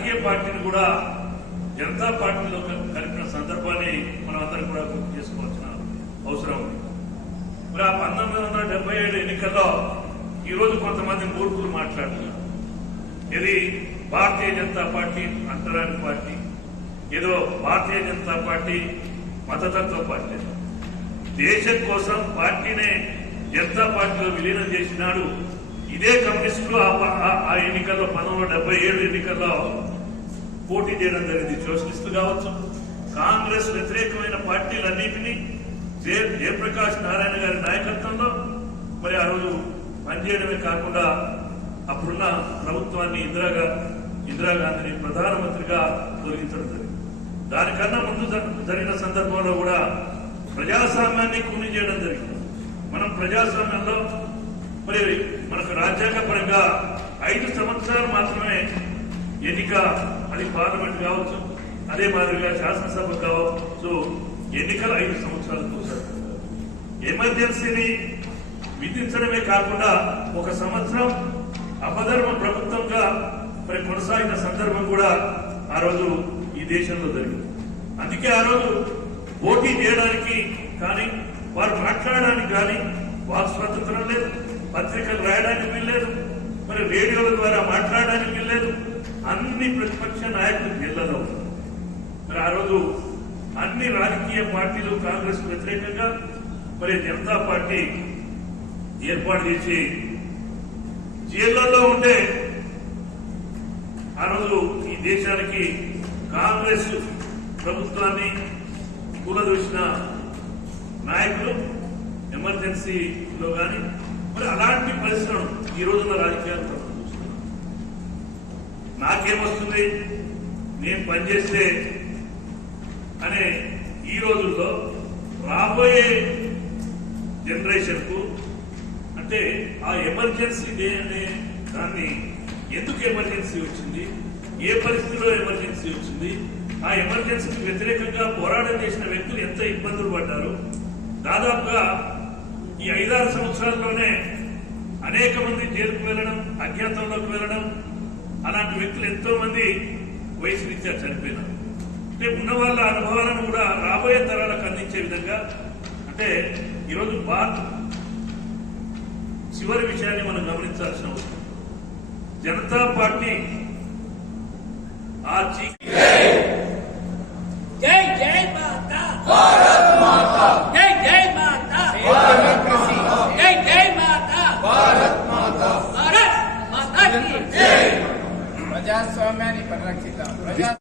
రాజకీయ పార్టీని కూడా జనతా పార్టీలో కలిపిన సందర్భాన్ని మనం అందరం కూడా గుర్తు చేసుకోవాల్సిన అవసరం ఉంది. మరి ఆ పంతొమ్మిది వందల డెబ్బై ఏడు ఎన్నికల్లో ఈ రోజు కొంతమంది మూర్ఖులు మాట్లాడుతున్నారు. ఇది భారతీయ జనతా పార్టీ అంతరాని పార్టీ ఏదో భారతీయ జనతా పార్టీ మతతత్వ పార్టీ. దేశం కోసం పార్టీనే జనతా పార్టీలో విలీనం చేసినాడు. ఇదే కమ్యూనిస్టులు ఆ ఆ- ఎన్నికల్లో పంతొమ్మిది వందల డెబ్బై ఏడు ఎన్నికల్లో పోటీ చేయడం జరిగింది. సోషలిస్టు కావచ్చు కాంగ్రెస్ వ్యతిరేకమైన పార్టీలన్నింటినీ జే జయప్రకాష్ నారాయణ గారి నాయకత్వంలో మరి ఆ రోజు పనిచేయడమే కాకుండా అప్పుడున్న ప్రభుత్వాన్ని ఇందిరాగా ఇందిరాగాంధీని ప్రధానమంత్రిగా తొలగించడం జరిగింది. దానికన్నా ముందు జరిగిన సందర్భంలో కూడా ప్రజాస్వామ్యాన్ని కూని చేయడం జరిగింది. మనం ప్రజాస్వామ్యంలో మరి మనకు రాజ్యాంగపరంగా ఐదు సంవత్సరాలు మాత్రమే ఎన్నిక అది పార్లమెంట్ కావచ్చు అదే మాదిరిగా శాసనసభ కావచ్చు. ఎన్నికలు ఐదు సంవత్సరాలు చూశారు ఎమర్జెన్సీని విధించడమే కాకుండా ఒక సంవత్సరం అపధర్మ ప్రభుత్వంగా మరి కొనసాగిన సందర్భం కూడా ఆ రోజు ఈ దేశంలో జరిగింది. అందుకే ఆ రోజు పోటీ చేయడానికి కానీ వారు మాట్లాడడానికి కానీ వాక్ స్వతంత్రం లేదు పత్రికలు రాయడానికి వీల్లేదు మరి రేడియోల ద్వారా మాట్లాడడానికి వెళ్ళలేదు. అన్ని ప్రతిపక్ష నాయకులు జిల్లాలో మరి ఆ రోజు అన్ని రాజకీయ పార్టీలు కాంగ్రెస్ వ్యతిరేకంగా మరి జనతా పార్టీ ఏర్పాటు చేసి జైళ్ళలో ఉండే ఆ రోజు ఈ దేశానికి కాంగ్రెస్ ప్రభుత్వాన్ని కూలదోసిన నాయకులు ఎమర్జెన్సీలో కానీ మరి అలాంటి పరిశ్రమ ఈ రోజున రాజకీయాలు మనం చూస్తున్నాం నాకేమొస్తుంది? నేను పనిచేస్తే అనే ఈ రోజుల్లో రాబోయే జనరేషన్కు అంటే ఆ ఎమర్జెన్సీ డే అనే దాన్ని ఎందుకు ఎమర్జెన్సీ వచ్చింది? ఏ పరిస్థితిలో ఎమర్జెన్సీ వచ్చింది? ఆ ఎమర్జెన్సీకి వ్యతిరేకంగా పోరాటం చేసిన వ్యక్తులు ఎంత ఇబ్బందులు పడ్డారు? దాదాపుగా ఈ ఐదారు సంవత్సరాల్లోనే అనేక మంది జైలుకు వెళ్ళడం అజ్ఞాతంలోకి వెళ్ళడం అలాంటి వ్యక్తులు ఎంతో మంది వయసు రీత్యా చనిపోయినారు. అంటే ఉన్న వాళ్ళ అనుభవాలను కూడా రాబోయే తరాలకు అందించే విధంగా అంటే ఈరోజు భారత్ చివరి విషయాన్ని మనం గమనించాల్సిన అవసరం. జనతా పార్టీ ఆ చీ so many, but